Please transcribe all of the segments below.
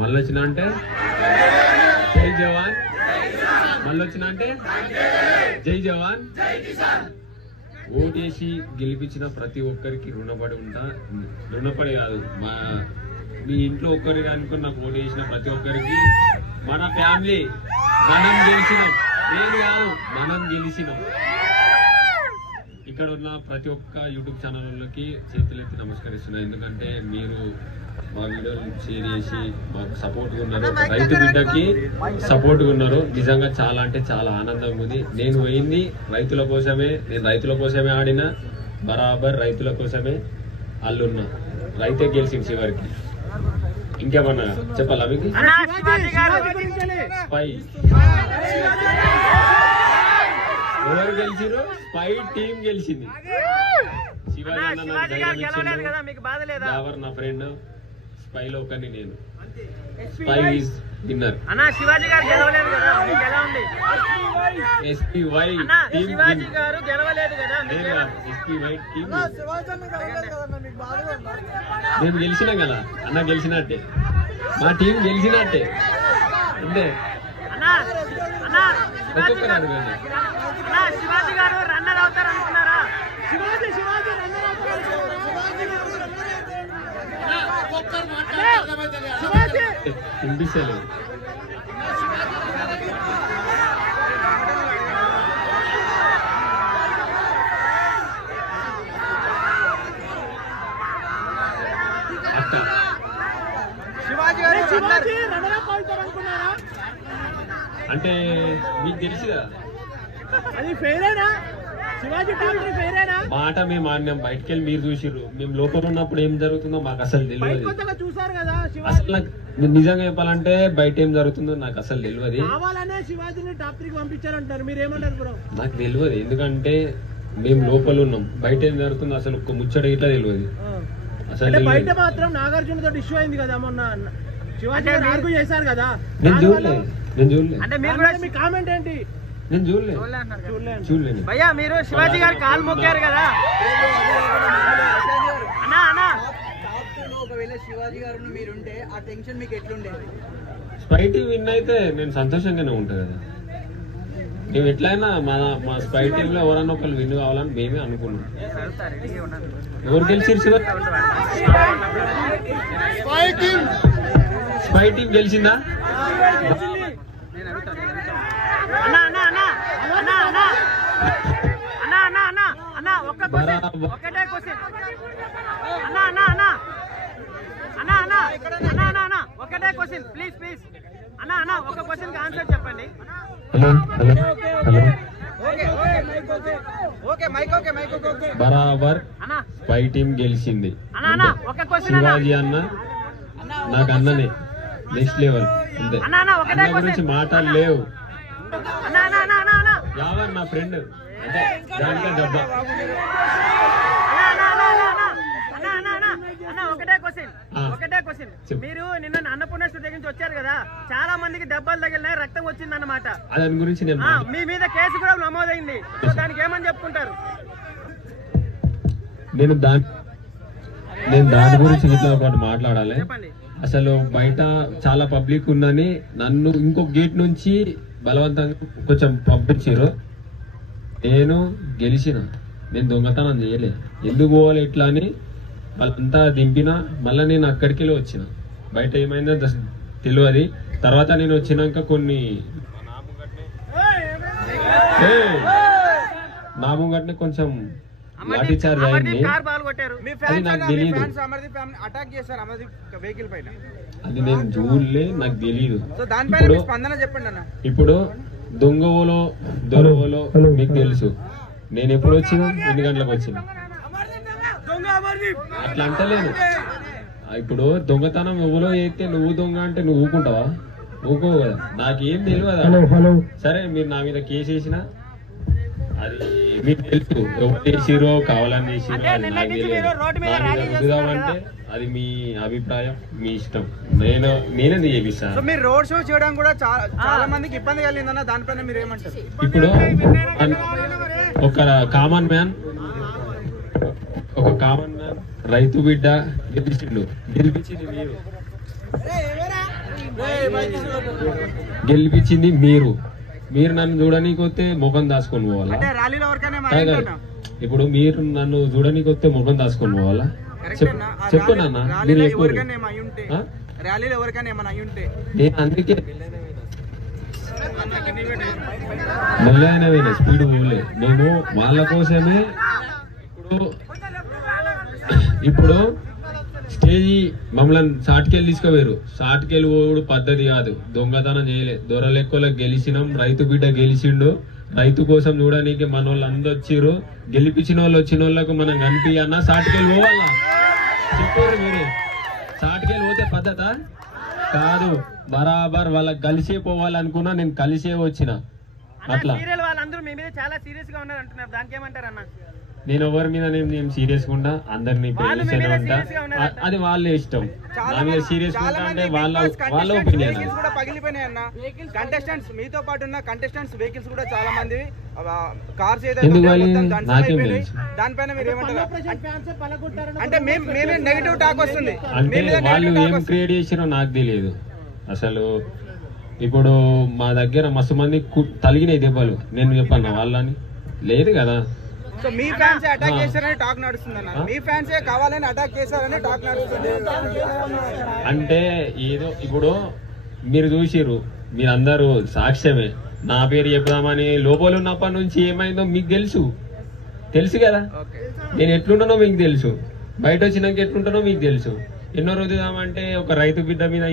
మళ్ళీ వచ్చిన అంటే జై జవాన్, మళ్ళీ వచ్చిన అంటే జై జవాన్. ఓటేసి గెలిపించిన ప్రతి ఒక్కరికి రుణపడి ఉంటా. రుణపడి కాదు, మీ ఇంట్లో ఒక్కరికి అనుకుని నాకు ఓటు వేసిన ప్రతి ఒక్కరికి మన ఫ్యామిలీ మనం గెలిచినాం, నేను కాదు మనం గెలిచినాం. ఇక్కడ ఉన్న ప్రతి ఒక్క యూట్యూబ్ ఛానళ్ళకి చేతులెత్తి నమస్కరిస్తున్నాను. ఎందుకంటే మీరు మా వీడియోలు షేర్ చేసి మాకు సపోర్ట్గా ఉన్నారు, రైతు బిడ్డకి సపోర్ట్గా ఉన్నారు. నిజంగా చాలా అంటే చాలా ఆనందంగా ఉంది. నేను పోయింది రైతుల కోసమే, నేను రైతుల కోసమే ఆడిన, బరాబర్ రైతుల కోసమే అల్లున్నా. రైతే గెలిచింది చివరికి. ఇంకేమన్నా చెప్పాలా మీకు? స్పై ఎవరు గెలిచిరు? స్పై టీం గెలిచింది. శివాజీ అన్న నా ఫ్రెండ్, స్పైలో ఒకరిని నేను. Spy is winner. శివాజీ గారు గెలవలేదు కదా, మీకు ఎలా ఉంది? SPY టీం శివాజీ గారు గెలవలేదు కదా, SPY టీం మేము గెలిచినాం కదా అన్న, గెలిచినట్టే మా టీం గెలిచినట్టే అంతే. ఒక్కొక్కరు అడగండి. శివాజీ గారు రన్నర్ అవుతారు అనుకున్నారా? వినిపిస్తలేదు. అంటే మీకు తెలిసిదా అది ఫెయిరేనా? శివాజీ టాక్టరీ ఫెయిరేనా? మాట మేము ఆడినాం, బయటకు వెళ్ళి మీరు చూసిర్రు. మేము లోపల ఉన్నప్పుడు ఏం జరుగుతుందో మాకు అసలు తెలియదు. అసలు నాకు నిజంగా చెప్పాలంటే బయట ఏం జరుగుతుందో నాకు అసలు తెలియదు. శివాజీని టాక్టరీకి పంపించారంటారు, మీరు ఏమంటారు బ్రో? నాకు తెలియదు, ఎందుకంటే మేము లోపల ఉన్నాం. బయట ఏం జరుగుతుందో అసలు ఒక్క ముచ్చట ఇట్లా తెలియదు అసలు. బయట మాత్రం నాగార్జునతో ఇష్యూ అయింది కదా మొన్న, శివాజీ గారు చేశారు కదా. నేను చూడలేదు. అంటే మీరు కూడా మీ కామెంట్ ఏంటి? నేను చూడలేదు. భయ్యా మీరు శివాజీ గారు కాలు మొక్కారు కదా. ఒకవేళ శివాజీ గారు మీరుంటే ఆ టెన్షన్ మీకు ఎట్లుండేది? స్పై టీం విన్ అయితే నేను సంతోషంగానే ఉంటాను కదా. మేము ఎట్లయినా మా స్పై టీంలో ఎవరన్నా ఒకళ్ళు విన్ కావాలని మేమే అనుకున్నాం. ఎవరు గెలిచారు? స్పై టీం గెలిచిందా? ఒకటే క్వశ్చన్ ఒకటే క్వశ్చన్ ప్లీజ్ అన్న ఒక క్వశ్చన్ కి ఆన్సర్ చెప్పండి. బరాబర్ స్పై టీం గెలిచింది. శివాజీ అన్న నాకు అన్ననే నెక్స్ట్ లెవెల్ అంతే. అన్న గురించి మాటలు లేవు. యావర్ నా ఫ్రెండ్ అంటే దానికే దెబ్బ. ఒకటే క్వశ్చన్, మీరు నిన్న అన్నపూర్ణ స్టూడియో నుంచి వచ్చారు కదా, చాలా మందికి దెబ్బలు తగిలినాయి, రక్తం వచ్చింది అన్నమాట. దాని గురించి మీ మీద కేసు కూడా నమోదైంది, దానికి ఏమని చెప్పుకుంటారు? నేను దాని గురించి ఇట్లా ఒకటి మాట్లాడాలి. అసలు బయట చాలా పబ్లిక్ ఉందని నన్ను ఇంకో గేట్ నుంచి బలవంతంగా కొంచెం పంపించారు. నేను గెలిచిన, నేను దొంగతనం చేయలే. ఎందుకు పోవాలి ఇట్లా అని వాళ్ళంతా దింపిన. మళ్ళీ నేను అక్కడికి వెళ్ళి వచ్చిన. బయట ఏమైందో తెలియదు. తర్వాత నేను వచ్చినాక కొన్ని నా ముంగట్నే కొంచెం లాఠీ చార్జ్ అయింది. అది నాకు తెలియదు, అది నేను చూడలే, నాకు తెలియదు. ఇప్పుడు దొంగవోలో దొరవోలో మీకు తెలుసు. నేను ఎప్పుడు వచ్చినా, ఎన్ని గంటలకు వచ్చినా, అట్లా అంటలేదు. ఇప్పుడు దొంగతనం ఎవరో అయితే నువ్వు దొంగ అంటే నువ్వు ఊకుంటావా? ఊకోవు కదా. నాకేం తెలియదు. సరే మీరు నా మీద కేసు వేసినా అది మీకు తెలుసు. ఎవరు చేసిరో కావాలని చేసిరో అది నాకు తెలియదు. అంటే అది మీ అభిప్రాయం, మీ ఇష్టం. నేనేది చేపిస్తాను. మీరు రోడ్ షో చేయడం కూడా చాలా మందికి ఇబ్బంది కలిగిందన్న, దానిపైన మీరు ఏమంటారు? ఇప్పుడు ఒక కామన్ మ్యాన్ రైతు బిడ్డ గెలిచిండు. గెలిపించింది మీరు. గెలిపించింది మీరు నన్ను చూడనీకి వస్తే ముఖం దాచుకొని పోవాలా? అంటే ర్యాలీలో ఎవరికైనా ఏమో కాదు. అయ్యిందన్నా? ఇప్పుడు మీరు నన్ను చూడనీకి వస్తే ముఖం దాచుకొని పోవాలా? కరెక్ట్ అన్నా. ఆ చెప్పనన్నా మీరు ర్యాలీలో ఎక్కువ ఎవరికైనా ఏమో అయి ఉంటే, ర్యాలీలో ఎవరికైనా ఏమైనా అయి ఉంటే నేను అందుకే మెల్లైన స్పీడ్ పోలే. మేము వాళ్ళ కోసమే ఇప్పుడు స్టేజీ మమ్మల్ని షార్ట్కెళ్ళి తీసుకుపోయారు. షార్ట్కెళ్ళి పోడు పద్ధతి కాదు. దొంగతనం చేయలే. దొరలెక్కలకు గెలిచినాం. రైతు బిడ్డ గెలిచిండు. రైతు కోసం చూడడానికి మన వాళ్ళు అందరు వచ్చిర్రు. గెలిపించిన వాళ్ళు వచ్చిన వాళ్ళకు మనం కనిపించన్నా షార్ట్కెళ్ళి పోవాలా? చెప్పారు మీరే. షార్ట్కెళ్ళి పోతే పద్ధత కాదు. బరాబర్ వాళ్ళకి కలిసే పోవాలనుకున్నా. నేను కలిసే వచ్చిన. అట్లా సీరియల్ వాళ్ళందరూ మీ మీద చాలా సీరియస్ గా ఉన్నారు అంటున్నారు. దానికి ఏమంటారు అన్న? నేను ఎవరి మీద నేను సీరియస్ గా అందరినీ ప్రేమిస్తూనే ఉంటా. అది వాళ్ళ ఇష్టం. నా మీద సీరియస్ గా అంటే వాళ్ళ ఒపీనియన్. కూడా పగిలిపోయినాయి అన్న. కంటెస్టెంట్స్ మీతో పాటు ఉన్న కంటెస్టెంట్స్ వెహికల్స్ కూడా చాలా మంది కార్స్ నాకేం తెలుసు. దానిపైన మీరు ఏమంటారు? అంటే మేమే నెగిటివ్ టాక్ వస్తుంది. అంటే వాళ్ళు ఏం క్రియేట్ చేసిరో నాకు తెలియదు అసలు. ఇప్పుడు మా దగ్గర మస్తు మంది తలిగినాయి దెబ్బలు. నేను చెప్పాను వాళ్ళని లేదు కదా. సో మీ ఫ్యాన్స్ అటాక్ చేశారని టాక్ నడుస్తుంది అన్న. మీ ఫ్యాన్స్ కావాలని అటాక్ చేశారని టాక్ నడుస్తుంది. అంటే ఏదో ఇప్పుడు మీరు చూసిర్రు. మీరందరూ సాక్ష్యమే. నా పేరు చెప్దామని లోపల ఉన్నప్పటి నుంచి ఏమైందో మీకు తెలుసు కదా. నేను ఎట్లుంటానో మీకు తెలుసు. బయట వచ్చినాక ఎట్లుంటానో మీకు తెలుసు. ఎన్నో రోజుదామంటే ఒక రైతు బిడ్డ మీద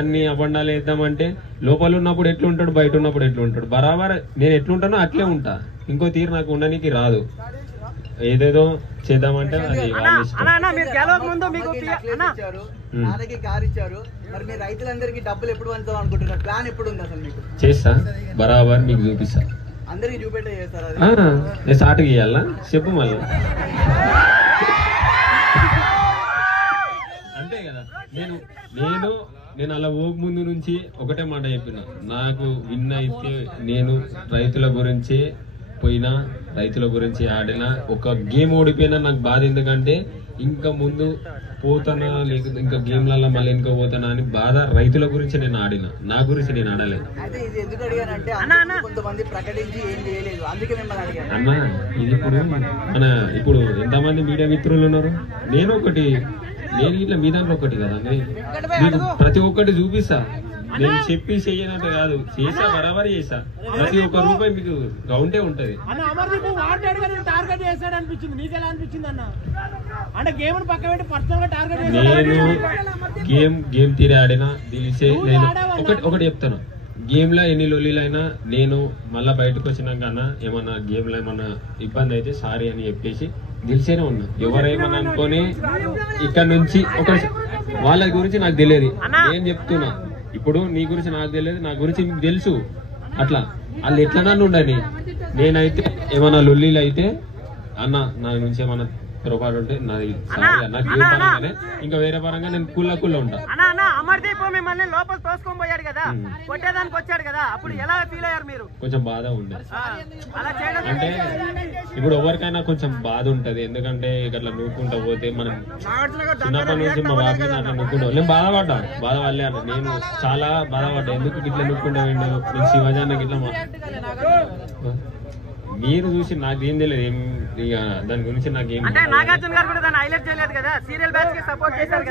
అన్ని అబండాలు వేద్దామంటే లోపల ఉన్నప్పుడు ఎట్లుంటాడు, బయట ఉన్నప్పుడు ఎట్లుంటాడు. బరాబర్ నేను ఎట్లుంటానో అట్లే ఉంటా. ఇంకో తీరు నాకు ఉండడానికి రాదు. ఏదేదో చేద్దామంటే అది మీరు గెలవక ముందు మీకు నాన్నకి కార్ ఇచ్చారు. మరి మీ రైతులందరికీ డబ్బులు ఎప్పుడు పంచుతాం అనుకుంటున్నారు? ప్లాన్ ఎప్పుడు ఉంది అసలు మీకు? చేస్తా. బరాబర్ మీకు చూపిస్తా. అందరికి చూపెట్టే చేస్తారు. నేను స్టార్ట్ చేయాలా చెప్పు మళ్ళీ. అంతే కదా. నేను అలా ఓ ముందు నుంచి ఒకటే మాట చెప్పిన. నాకు విన్ అయితే నేను రైతుల గురించి పోయినా, రైతుల గురించి ఆడినా, ఒక గేమ్ ఓడిపోయినా నాకు బాధ. ఎందుకంటే ఇంకా ముందు పోతానా లేకపోతే ఇంకా గేమ్లలో మళ్ళీ ఇంకా పోతానా అని బాధ. రైతుల గురించి నేను ఆడిన, నా గురించి నేను ఆడలేదు. అన్నా ఇది ఇప్పుడు ఎంతమంది మీడియా మిత్రులు ఉన్నారు. నేను ఇట్లా మీ దాంట్లో ఒకటి కదా. మీకు ప్రతి ఒక్కటి చూపిస్తా. నేను చెప్పి చెయ్యనట్టు కాదు. చేసా, బరాబర్ చేసా. ప్రతి ఒక్క రూపాయి మీకు రౌండే ఉంటది. నేను గేమ్ తీరే ఆడినా తెలిసే. నేను ఒకటి చెప్తాను. గేమ్ లో ఎన్ని లొల్లీలైనా నేను మళ్ళా బయటకు వచ్చినాక ఏమన్నా గేమ్ లో ఏమన్నా ఇబ్బంది అయితే సారీ అని చెప్పేసి తెలిసేనే ఉన్నా. ఎవరేమన్నా అనుకొని ఇక్కడ నుంచి వాళ్ళ గురించి నాకు తెలియదు. నేను చెప్తున్నా. ఇప్పుడు నీ గురించి నాకు తెలియదు, నా గురించి మీకు తెలుసు. అట్లా వాళ్ళు ఎట్లా ఉండని. నేనైతే ఏమన్నా లొల్లీలు అయితే అన్న నా నుంచి ఏమన్నా పొరపాటు ఉంటే నాది నాకు ఏ పరంగానే ఇంకా వేరే పరంగా నేను కుళ్ళ ఉంటా. అమర్దీప్ మిమ్మల్ని లోపల తోసుకొని పోయాడు కదా, కొట్టేదానికి వచ్చాడు కదా, అప్పుడు ఎలా ఫీల్ అయ్యారు మీరు? కొంచెం బాధ ఉండే. అంటే ఇప్పుడు ఎవరికైనా కొంచెం బాధ ఉంటది. ఎందుకంటే ఇట్లా నూకుంటా పోతే మనం చిన్నప్పటి నుంచి మా బాబు అట్లా నూకుంటా నేను బాధపడ్డా. బాధపడలే అన్న. నేను చాలా బాధపడ్డా. ఎందుకు ఇట్లా నూక్కుంటా వెండు. నేను శివజాన్నకి ఇట్లా మీరు చూసి నాకేం తెలియదు. దాని గురించి నాకేం నాగార్జున గారు కూడా దాన్ని హైలైట్ చేయలేదు కదా. సీరియల్ బ్యాచ్ కి సపోర్ట్ చేశారు కదా.